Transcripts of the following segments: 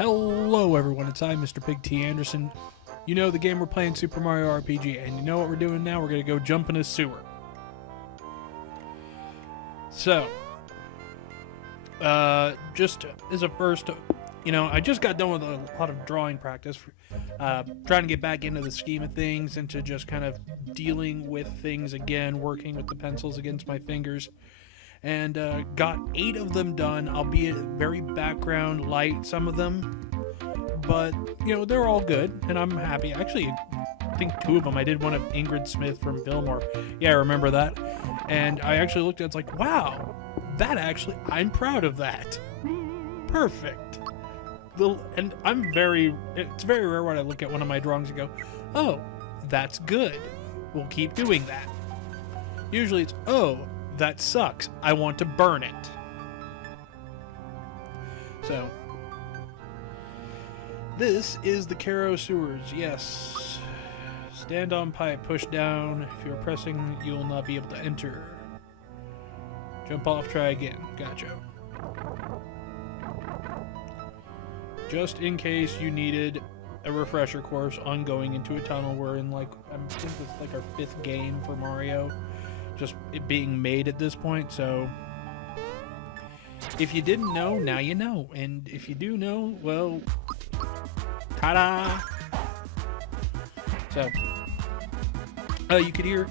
Hello everyone, it's I, Mr. Big T Anderson. You know the game we're playing, Super Mario RPG, and you know what we're doing now? We're gonna go jump in a sewer. So, just as a first, I just got done with a lot of drawing practice, trying to get back into the scheme of things, into just kind of dealing with things again, working with the pencils against my fingers. And got 8 of them done, albeit very background light, some of them. But, they're all good, and I'm happy. Actually, I think 2 of them, I did one of Ingrid Smith from Fillmore. Yeah, I remember that. And I actually looked at it, it's like, wow, I'm proud of that. Perfect. And it's very rare when I look at one of my drawings and go, oh, that's good. We'll keep doing that. Usually it's, oh, that sucks. I want to burn it. So, this is the Caro sewers. Yes. Stand on pipe, push down. If you're pressing, you will not be able to enter. Jump off, try again. Gotcha. Just in case you needed a refresher course on going into a tunnel, we're in I think it's like our 5th game for Mario. Just it being made at this point, so if you didn't know, now you know, and if you do know, well, ta-da! So, you could hear,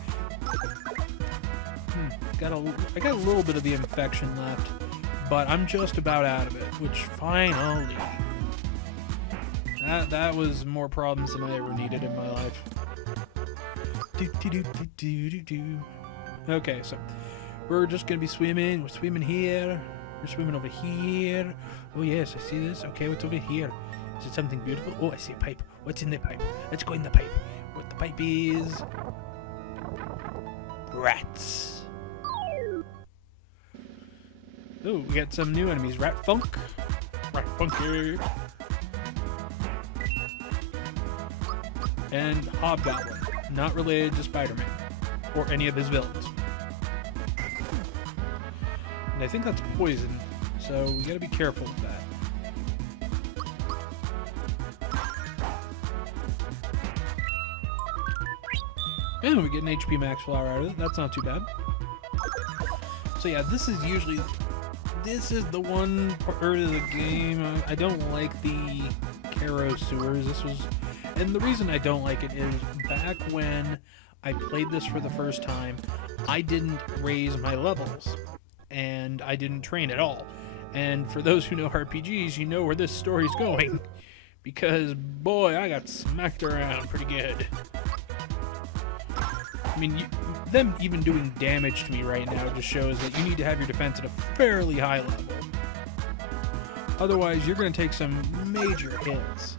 I got a little bit of the infection left, but I'm just about out of it, which finally, that was more problems than I ever needed in my life. Okay, so we're just gonna be swimming. We're swimming here. We're swimming over here. Oh yes, I see this. Okay, what's over here? Is it something beautiful? Oh, I see a pipe. What's in the pipe? Let's go in the pipe. What the pipe is? Rats. Oh, we got some new enemies. Rat Funk. Rat Funky. And Hobgoblin. Not related to Spider-Man. Or any of his villains. And I think that's poison, so we gotta be careful with that. And we get an HP max flower out of it. That's not too bad. So yeah, this is the one part of the game I don't like the Caro sewers. And the reason I don't like it is back when I played this for the first time, I didn't raise my levels, and I didn't train at all. And for those who know RPGs, you know where this story's going, because boy, I got smacked around pretty good. I mean, them even doing damage to me right now just shows that you need to have your defense at a fairly high level. Otherwise, you're going to take some major hits.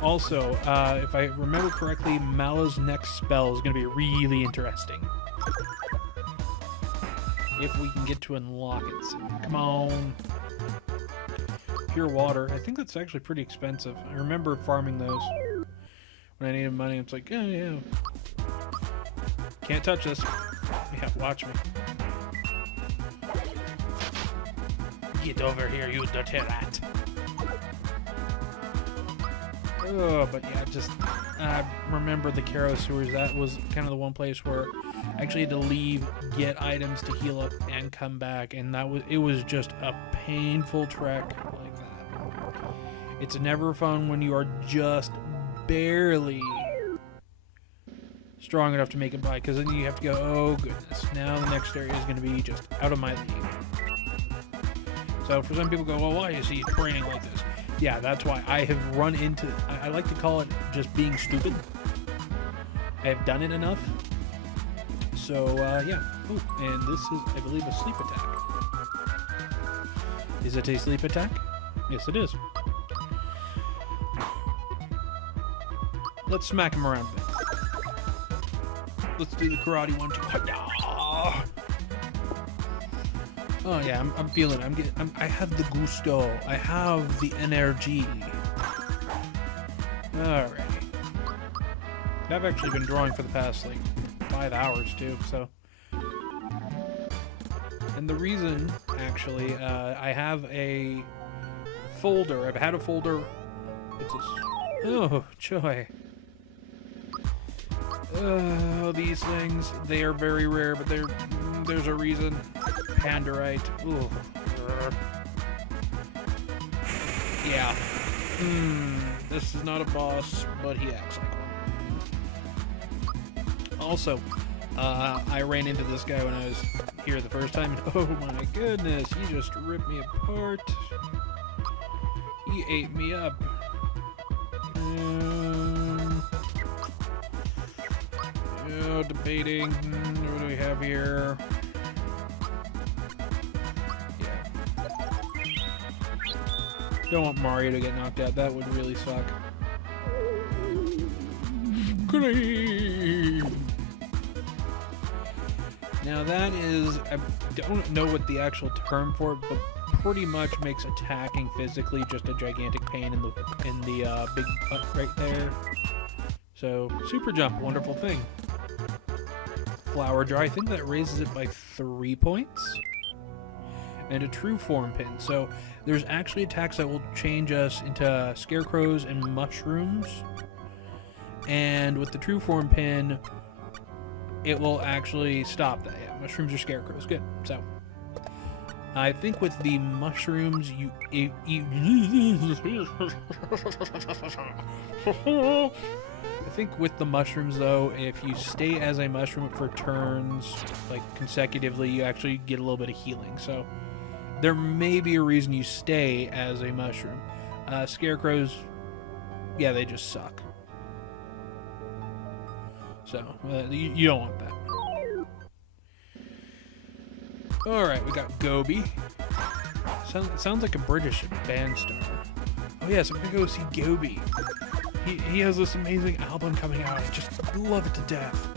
Also, if I remember correctly, Mallow's next spell is going to be really interesting. If we can get to unlock it soon. Come on. Pure water. I think that's actually pretty expensive. I remember farming those when I needed money. It's like, oh, yeah. Can't touch this. Yeah, watch me. Get over here, you dirty rat. Oh, but yeah, I remember the Caro sewers. That was kind of the one place where I actually had to leave, get items to heal up, and come back, and it was just a painful trek like that. It's never fun when you are just barely strong enough to make it by, because then you have to go, oh goodness, now the next area is going to be just out of my league. So for some people go, well, why is he training like this? Yeah, that's why I have run into, I like to call it just being stupid. I have done it enough. So, yeah. Ooh, and this is, I believe, a sleep attack. Is it a sleep attack? Yes, it is. Let's smack him around a bit. Let's do the karate 1, 2. Hi-ya! Oh yeah, I'm feeling it. I have the gusto. I have the energy. Alright. I've actually been drawing for the past, 5 hours, too, so And the reason, actually, I have a folder. I've had a folder. It's a... Oh, joy. Oh, these things, they are very rare, but there's a reason. Pandarite. Ooh. Yeah. This is not a boss, but he acts like one. Also, I ran into this guy when I was here the first time, and oh my goodness, he just ripped me apart. He ate me up. Debating. What do we have here? Yeah. Don't want Mario to get knocked out. That would really suck. Now that is, I don't know what the actual term for it, but pretty much makes attacking physically just a gigantic pain in the big butt right there. So super jump, wonderful thing. Flower Jar, I think that raises it by 3 points. And a true form pin. So there's actually attacks that will change us into scarecrows and mushrooms. And with the true form pin, it will actually stop that. Yeah, mushrooms or scarecrows. Good. So I think with the mushrooms, I think with the mushrooms, though, if you stay as a mushroom for turns, like, consecutively, you actually get a little bit of healing. So there may be a reason you stay as a mushroom. Scarecrows, yeah, they just suck. So, you don't want that. Alright, we got Gobi. Sounds like a British band star. Oh yes, I'm gonna go see Gobi. He has this amazing album coming out. I just love it to death.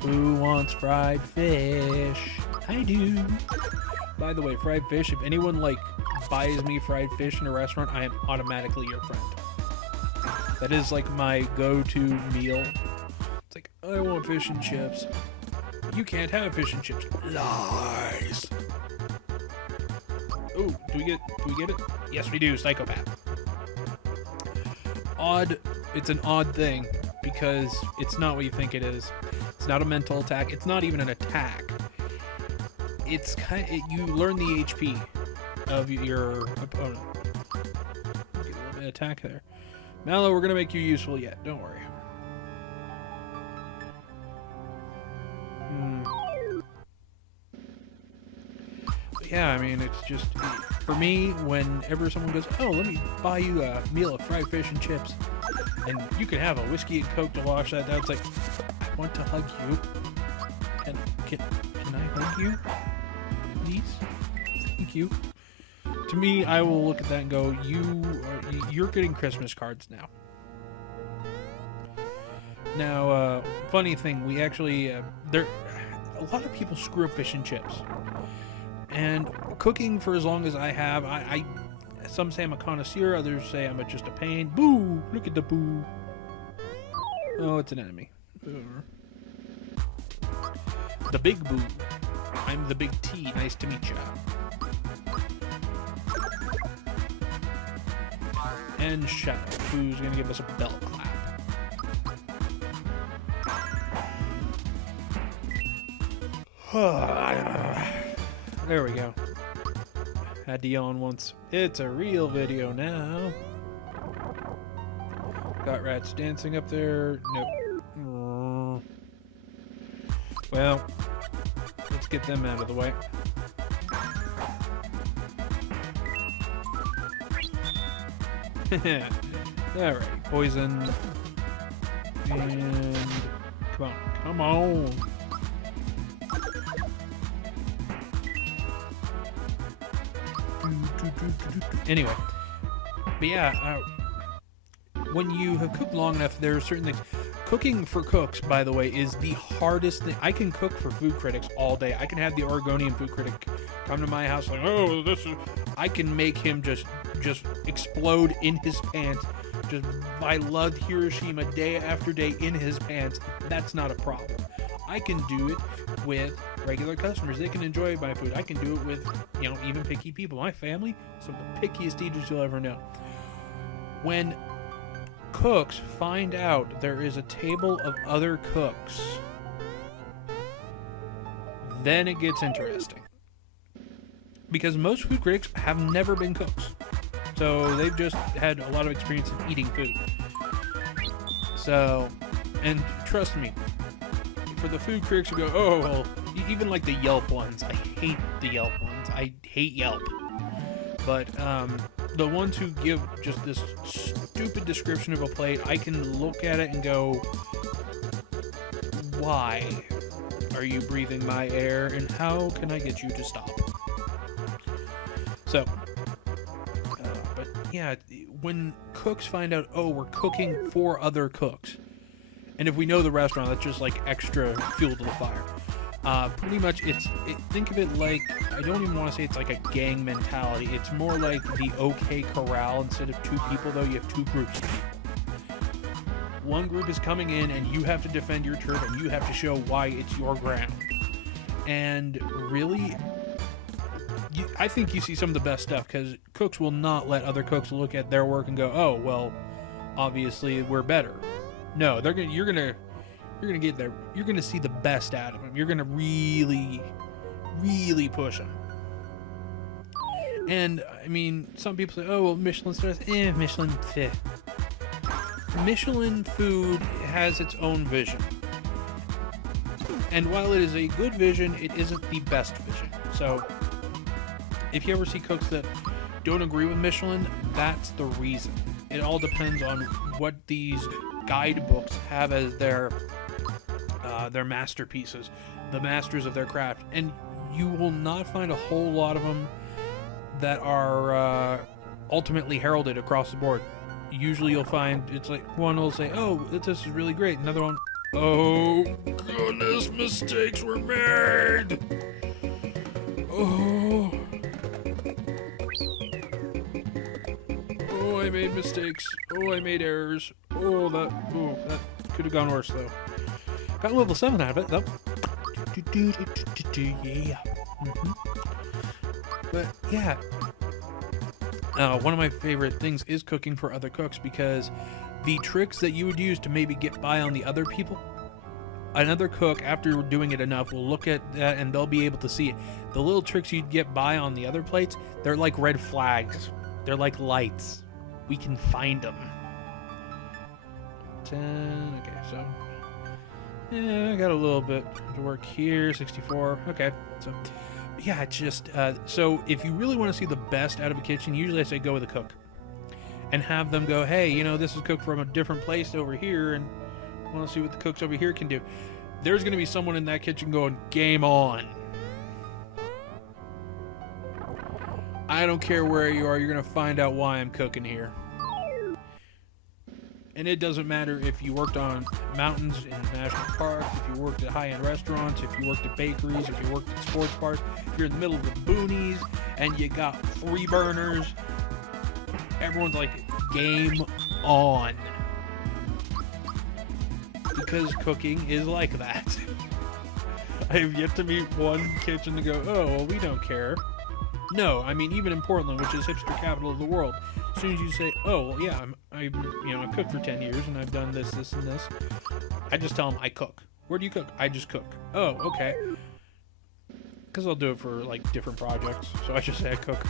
Who wants fried fish? I do. By the way, fried fish, if anyone, like, buys me fried fish in a restaurant, I am automatically your friend. That is, like, my go-to meal. It's like, I want fish and chips. You can't have fish and chips. Lies. Oh, do we get it? Yes, we do. Psychopath. Odd. It's an odd thing because it's not what you think it is. It's not a mental attack. It's not even an attack. It's you learn the HP of your opponent. Get a little bit of attack there. Mallow, we're gonna make you useful yet. Don't worry. Yeah, I mean, it's just, for me, whenever someone goes, oh, let me buy you a meal of fried fish and chips, and you can have a whiskey and Coke to wash that down, it's like, I want to hug you. Can I hug you? Please? Thank you. To me, I will look at that and go, you're getting Christmas cards now. Now, funny thing, we actually, a lot of people screw up fish and chips. And cooking for as long as I have, some say I'm a connoisseur, others say I'm just a pain. Boo! Look at the boo. Oh, it's an enemy. The big boo. I'm the big T. Nice to meet ya. And Shadow, who's gonna give us a bell clap. There we go. Had to yawn once. It's a real video now. Got rats dancing up there. Nope. Well, let's get them out of the way. Alright, poison. And come on. Anyway, but yeah, when you have cooked long enough, there are certain things. Cooking for cooks, by the way, is the hardest thing. I can cook for food critics all day. I can have the Oregonian food critic come to my house like, oh, this is... I can make him just explode in his pants just I loved Hiroshima day after day in his pants, that's not a problem. I can do it with regular customers. They can enjoy my food. I can do it with, even picky people. My family, some of the pickiest teachers you'll ever know. When cooks find out there is a table of other cooks, then it gets interesting. Because most food critics have never been cooks. So they've just had a lot of experience in eating food. So, and trust me, for the food critics who go, oh, well, even like the Yelp ones, I hate the Yelp ones. I hate Yelp. But the ones who give just this stupid description of a plate, I can look at it and go, why are you breathing my air, and how can I get you to stop? So, but yeah, when cooks find out, oh, we're cooking for other cooks, and if we know the restaurant, that's just like extra fuel to the fire. Pretty much, think of it like, I don't even want to say it's like a gang mentality. It's more like the OK Corral. Instead of 2 people, though, you have 2 groups. One group is coming in, and you have to defend your turf, and you have to show why it's your ground. And really, I think you see some of the best stuff, because cooks will not let other cooks look at their work and go, oh, well, obviously we're better. No, you're gonna get there. You're gonna see the best out of them. You're gonna really, really push them. And I mean, some people say, "Oh, well, Michelin stars." Michelin. Michelin food has its own vision, and while it is a good vision, it isn't the best vision. So, if you ever see cooks that don't agree with Michelin, that's the reason. It all depends on what these guidebooks have as their masterpieces, the masters of their craft, and you will not find a whole lot of them that are ultimately heralded across the board. Usually you'll find it's like one will say, oh, this is really great, another one, oh goodness, mistakes were made. Oh, I made mistakes. Oh, I made errors. Oh, that could have gone worse, though. Got level 7 out of it, though. Yeah. But, yeah. One of my favorite things is cooking for other cooks, because the tricks that you would use to maybe get by on the other people, another cook, after doing it enough, will look at that and they'll be able to see it. The little tricks you'd get by on the other plates, they're like red flags. They're like lights. We can find them. 10. Okay, so yeah, I got a little bit to work here. 64. Okay, so yeah, it's just so if you really want to see the best out of a kitchen, usually I say go with a cook and have them go, hey, this is cooked from a different place over here, and I want to see what the cooks over here can do. There's going to be someone in that kitchen going, game on. I don't care where you are, you're going to find out why I'm cooking here. And it doesn't matter if you worked on mountains in national parks, if you worked at high-end restaurants, if you worked at bakeries, if you worked at sports bars, if you're in the middle of the boonies and you got 3 burners, everyone's like, game on. Because cooking is like that. I have yet to meet one kitchen to go, oh, well, we don't care. No, I mean, even in Portland, which is hipster capital of the world, as soon as you say, oh, well, yeah, I've cooked for 10 years and I've done this, this, and this, I just tell them I cook. Where do you cook? I just cook. Oh, okay. Because I'll do it for, like, different projects, so I just say I cook.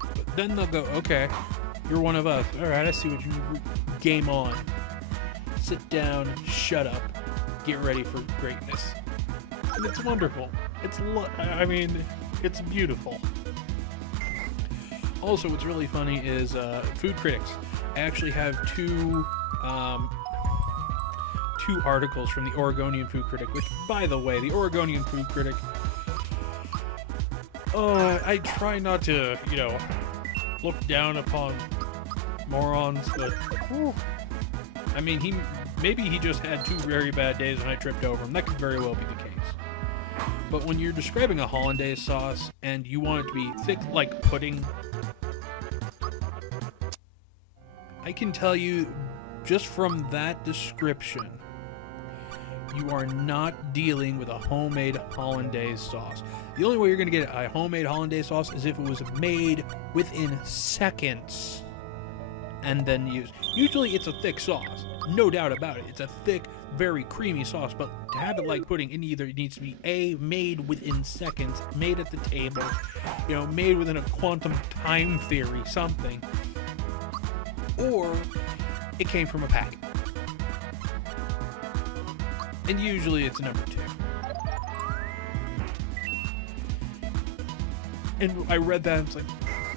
But then they'll go, okay, you're one of us. All right, I see what you game on. Sit down, shut up, get ready for greatness. And it's wonderful. It's beautiful. Also, what's really funny is food critics. I actually have two articles from the Oregonian Food Critic, which, by the way, the Oregonian Food Critic, I try not to, look down upon morons, but, whew, I mean, maybe he just had 2 very bad days and I tripped over him. That could very well be the case. But when you're describing a hollandaise sauce and you want it to be thick like pudding, I can tell you, just from that description, you are not dealing with a homemade hollandaise sauce. The only way you're going to get a homemade hollandaise sauce is if it was made within seconds and then used. Usually it's a thick sauce, no doubt about it. It's a thick, very creamy sauce, but to have it like pudding, it needs to be made within seconds, made at the table, made within a quantum time theory, something, or it came from a packet. And usually it's number 2. And I read that and it's like,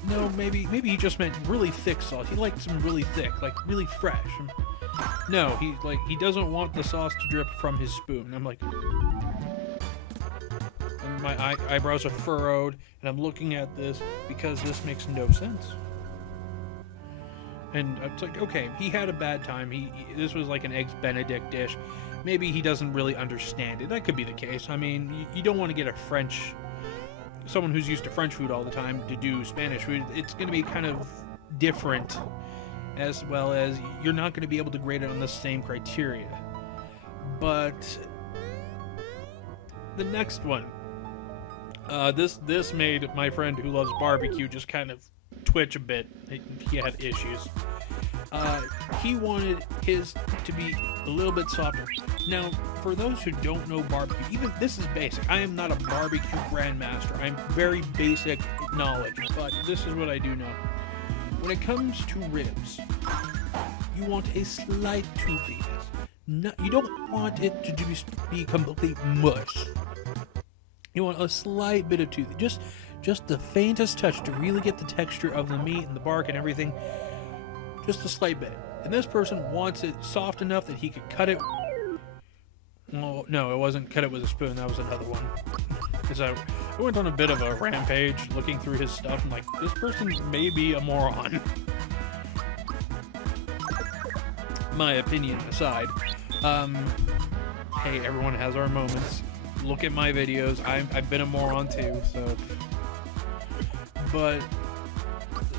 no, maybe he just meant really thick sauce. He likes them really thick, like really fresh. No, he doesn't want the sauce to drip from his spoon. I'm like, and my eyebrows are furrowed, and I'm looking at this because this makes no sense. And it's like, okay, he had a bad time. This was like an eggs Benedict dish. Maybe he doesn't really understand it. That could be the case. I mean, you don't want to get someone who's used to French food all the time to do Spanish food. It's going to be kind of different, as well as you're not going to be able to grade it on the same criteria. But the next one, this made my friend who loves barbecue just kind of twitch a bit. He had issues. He wanted his to be a little bit softer. Now, for those who don't know barbecue, even this is basic. I am not a barbecue grandmaster. I'm very basic knowledge, but this is what I do know. When it comes to ribs, you want a slight toothiness. You don't want it to just be complete mush. You want a slight bit of tooth, just the faintest touch to really get the texture of the meat and the bark and everything. Just a slight bit. And this person wants it soft enough that he could cut it. Well, no, it wasn't cut it with a spoon. That was another one. Because I went on a bit of a rampage looking through his stuff. I'm like, this person may be a moron. My opinion aside. Hey, everyone has our moments. Look at my videos. I've been a moron too, so. But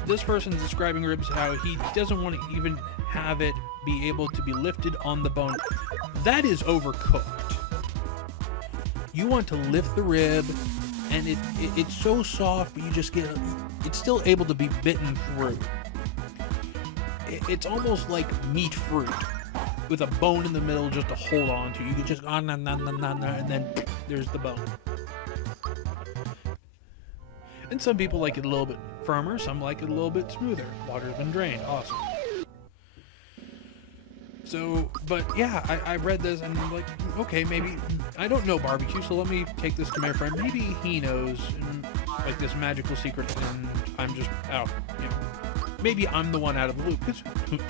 this person's describing ribs how he doesn't want to even have it be able to be lifted on the bone. That is overcooked. You want to lift the rib, and it's so soft, but it's still able to be bitten through. It's almost like meat fruit with a bone in the middle just to hold on to. You can just and then there's the bone. And some people like it a little bit firmer, some like it a little bit smoother. Water's been drained. Awesome. So, but yeah, I read this and I'm like, okay, maybe, I don't know barbecue, so let me take this to my friend. Maybe he knows, like, this magical secret, and I'm just out, Maybe I'm the one out of the loop, because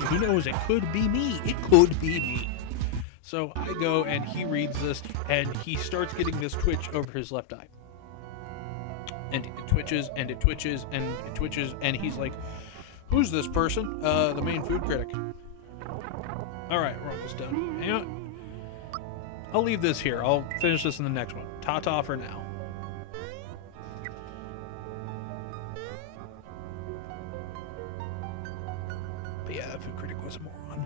who knows, it could be me. It could be me. So I go, and he reads this, and he starts getting this twitch over his left eye. And it twitches, and it twitches, and it twitches, and he's like, who's this person? The main food critic. Alright, we're almost done. Hang on. I'll leave this here. I'll finish this in the next one. Ta-ta for now. But yeah, that food critic was a moron.